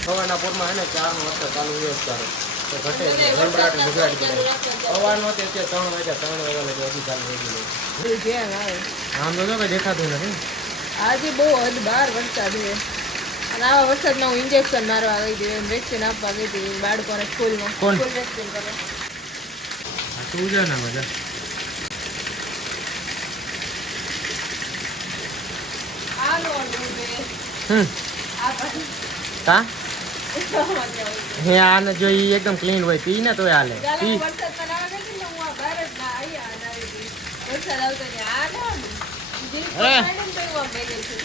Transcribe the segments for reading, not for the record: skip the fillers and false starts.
સવારના પોરમાં હે ને 4 નો વરસાદ ચાલુ છે અત્યારે તો ઘટે ગણબડાટ બગાડી દે સવારનો તે 3 વાગ્યા લગી હજી ચાલુ થઈ ગયું આમ તો કઈ દેખાતું નથી આજે બહુ હદ બાર વરસાદ છે અને આવા વરસાદમાં હું ઇન્જેક્શન મારવા ગઈ હતી વેક્સિન આપવા ગઈ હતી બાળકોને સ્કૂલમાં સ્કૂલ વેક્સિન કરે તું જા ના બધા કા હે આને જો ઈ એકદમ ક્લીન હોય પી ને તોય હાલે પી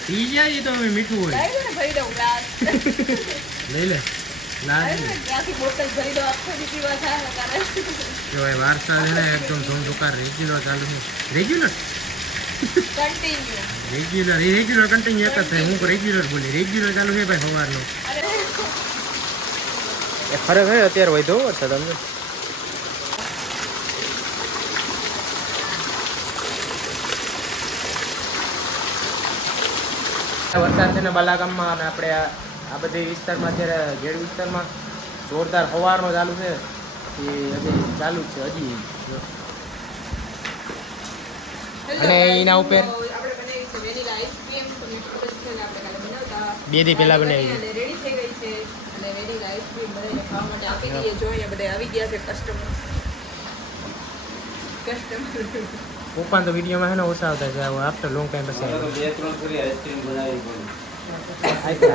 પી જાય તો મીઠું હોય લઈ લે વારસા છે ને એકદમ ધમધુકાર રેગ્યુલર ચાલુ છે રેગ્યુલર રેગ્યુલર કન્ટિન્યુ એક જ થાય હું રેગ્યુલર બોલી રેગ્યુલર ચાલુ છે ભાઈ સવારનો એ ખરેખર અત્યારે વધ્યો વરસાદ તમને વરસાદ છે ને બાલાગામમાં અને આપણે આ બધી વિસ્તારમાં અત્યારે ગેડ વિસ્તારમાં જોરદાર સવારનો ચાલુ છે એ હજી ચાલુ જ છે હજી અને એના ઉપર બે દી પહેલા બનાવી રેડી થઈ ગઈ છે અને વેનીલા આઈસ્ક્રીમ બધાને ખાવા માટે આપી દઈએ જો અહીંયા બધા આવી ગયા છે કસ્ટમર પપ્પા તો વિડીયોમાં છે ને ઓછા આવતા છે આફ્ટર લોંગ ટાઈમ પછી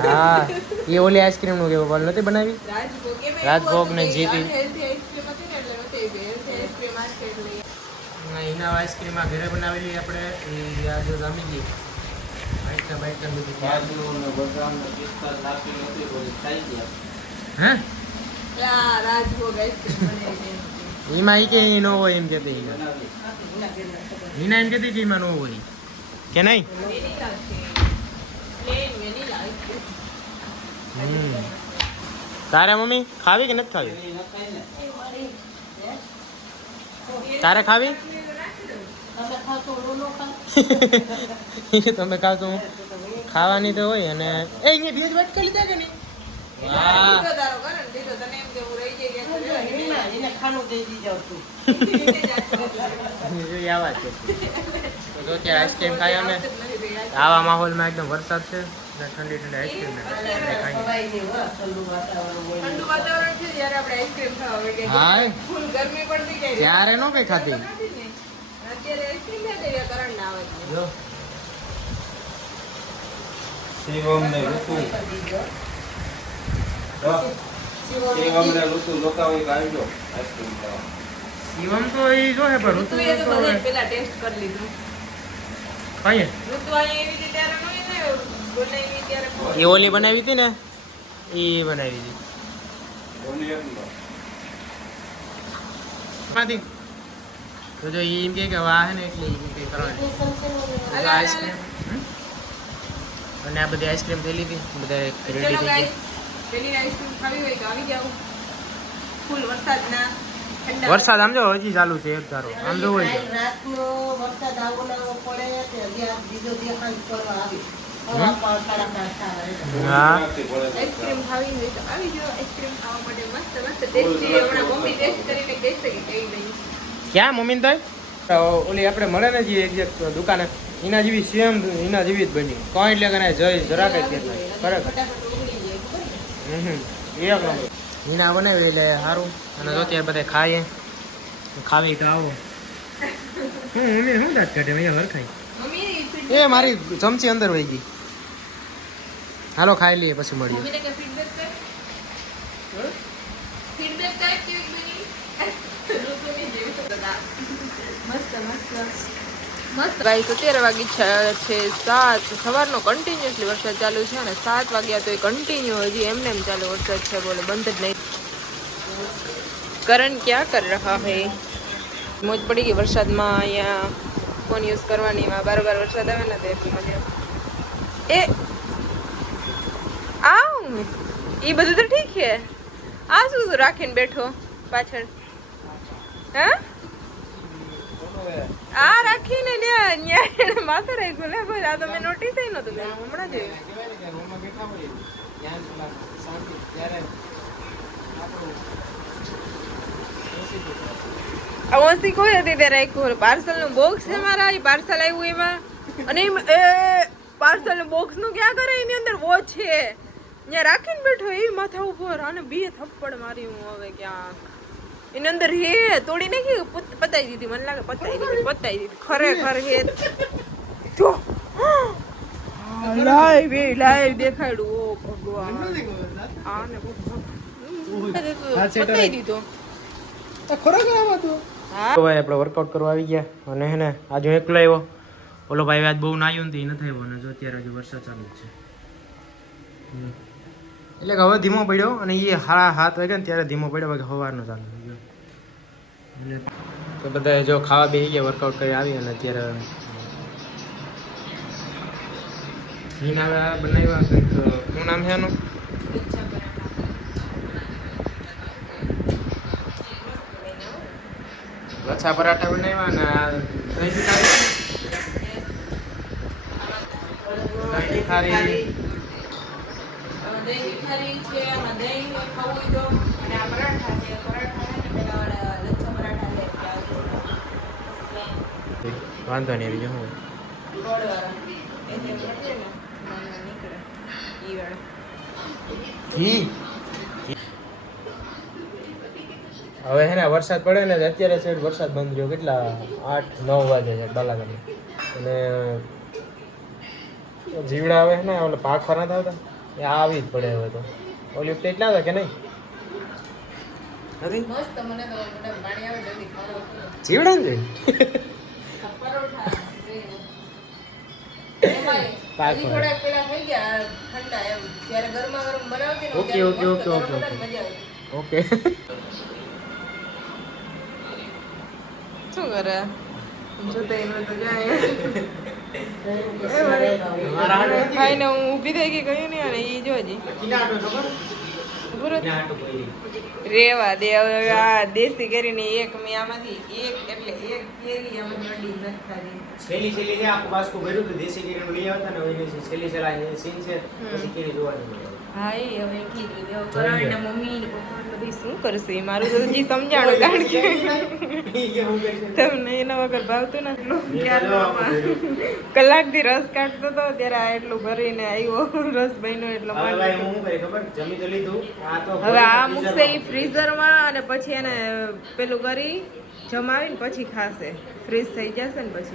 હા એ ઓલી આઈસ્ક્રીમ નું કેવું બોલ નથી બનાવી રાજભોગ ને જીતી એના આઈસ્ક્રીમ આ ઘરે બનાવેલી આપણે એ આજે જામી ગઈ એમાં ઈ કે ન હોય એમ કેતી હિના એમ કેતી કે એમાં ન હોય કે નહીં તારે મમ્મી ખાવી કે નથી ખાવી તારે ખાવી તમે ખાવ તો ખાવાની તો હોય અને એ અહીંયા ભેજ વાત કરી લીધા કે નહીં આઈસ્ક્રીમ ખાઈ અમે આવા માહોલમાં એકદમ વરસાદ છે ઠંડી ઠંડી આઈસ્ક્રીમ હા ત્યારે નો કઈ ખાતી શિવમ તો એ જો હે પણ ઋતુ પેલા ટેસ્ટ કરી લીધું કઈ ઋતુ એવી રીતે બનાવી ત્યારે એ ઓલી બનાવી હતી ને એ બનાવી હતી તો જો એમ કે વાહ હે ને એટલે કઈ કરવાની આઈસ્ક્રીમ અને આ બધી આઈસ્ક્રીમ થઈ લીધી બધા રેડી થઈ ગયા પેલી આઈસ્ક્રીમ ખાવી હોય તો આવી જાવ ફૂલ વરસાદના વરસાદ આમ જો હજી ચાલુ છે એક ધારો આમ જો હોય રાતનો વરસાદ આવો પડે તે હજી આ બીજો દેખાય કરવા આવી હા આઈસ્ક્રીમ ખાવી હોય તો આવી જાવ આઈસ્ક્રીમ ખાવા માટે મસ્ત મસ્ત ટેસ્ટી હમણાં મમ્મી ટેસ્ટ કરીને ટેસ્ટ કરી કેવી બની ક્યાં મમ્મી થાય ઓલી આપણે મળે ને જે એક્ઝેક્ટ દુકાને એના જેવી સેમ એના જેવી જ બની કઈ એટલે કને જય જરાક જ ખરેખર એક એના બનાવી એટલે સારું અને જો ત્યારે બધા ખાઈએ ખાવી તો આવો મમ્મી શું દાંત કાઢે અહીંયા હરખાઈ એ મારી ચમચી અંદર વહી ગઈ હાલો ખાઈ લઈએ પછી મળીએ મસ્ત ગાઈસ 17 વાગી છે 7 સવારનો કન્ટિન્યુઅસલી વરસાદ ચાલુ છે અને 7 વાગ્યા તો કન્ટિન્યુ હજી એમને એમ ચાલુ વરસાદ છે બોલે બંધ જ નહીં કરણ ક્યાં કર રહા હે મોજ પડી ગઈ વરસાદમાં અહીંયા ફોન યુઝ કરવાની માં બાર વરસાદ આવે ને તો એટલી મજા એ આવ એ બધું તો ઠીક છે આ શું રાખીને બેઠો પાછળ હા આ રાખીને ન્યા માથે રાખ્યું ને આ તો મેં નોટિસ નહોતું હમણાં જોયું ત્યારે આ વસ્તી કોઈ હતી તે રાખ્યું પાર્સલ નું બોક્સ છે મારા એ પાર્સલ આવ્યું એમાં અને એ પાર્સલ નું બોક્સ નું ક્યાં કરે એની અંદર વોચ છે ત્યાં રાખીને બેઠો એ માથા ઉપર અને બે થપ્પડ મારી હું હવે ક્યાંક એની અંદર હે તોડી નાખી પતાઈ દીધી મને લાગે પતાઈ દીધી ખરેખર હે જો લાઈવ દેખાડ્યું ઓ ભગવાન આને પતાઈ દીધો હા ભાઈ આપણે વર્કઆઉટ કરવા આવી ગયા અને હે ને આજે હું એકલો આવ્યો ઓલો ભાઈ આજ બહુ નાયું નથી નથી આવ્યો અને જો અત્યારે હજુ વરસાદ ચાલુ જ છે એટલે કે હવે ધીમો પડ્યો અને એ 7:30 વાગ્યા ને ત્યારે ધીમો પડ્યો બાકી સવારનો ચાલુ થઈ ગયો તો બધા જો ખાવા બેસી ગયા વર્કઆઉટ કરી આવી અને અત્યારે મીના બનાવ્યા કંઈક શું નામ છે એનું લચ્છા પરાઠા બનાવ્યા અને દહીં ખારી વાંધો નહીં બીજું હું ઘી હવે હે ને વરસાદ પડે ને અત્યારે સાઈડ વરસાદ બંધ થયો કેટલા 8-9 વાગે છે કલાકમાં અને જીવડા આવે ને ઓલે પાખવા ના થતા એ આવી જ પડે હવે તો ઓલી વખતે એટલા હતા કે નહીં જીવડા ને okay okay okay okay okay શું કરે જોતા એમાં તો જાય ખાઈને હું ઊભી થઈ ગઈ ગયું નહીં અને એ જોજી રેવા દે હવે આ દેશી કરીને એક મેં આમાંથી એક એટલે એક કેરી આમ નડી નથી ખાધી છેલ્લી છેલ્લી છે આખું બાસ્કું ભર્યું હતું દેશી કેરીનું લઈ આવતા ને એની છેલ્લી છેલ્લા સીન છે પછી કેરી જોવાની મળે હા એ હવે ઠીક છે કરાવીને મમ્મી ને પપ્પા બધી શું કરશે મારું તો હજી સમજાણું કારણ કે તમને એના વગર ભાવતું નથી કલાકથી રસ કાઢતો હતો ત્યારે આ એટલું ભરીને આવ્યો રસ બન્યો એટલો હવે આ મૂકશે એ ફ્રીઝરમાં અને પછી એને પેલું કરી જમાવીને પછી ખાશે ફ્રીઝ થઈ જશે ને પછી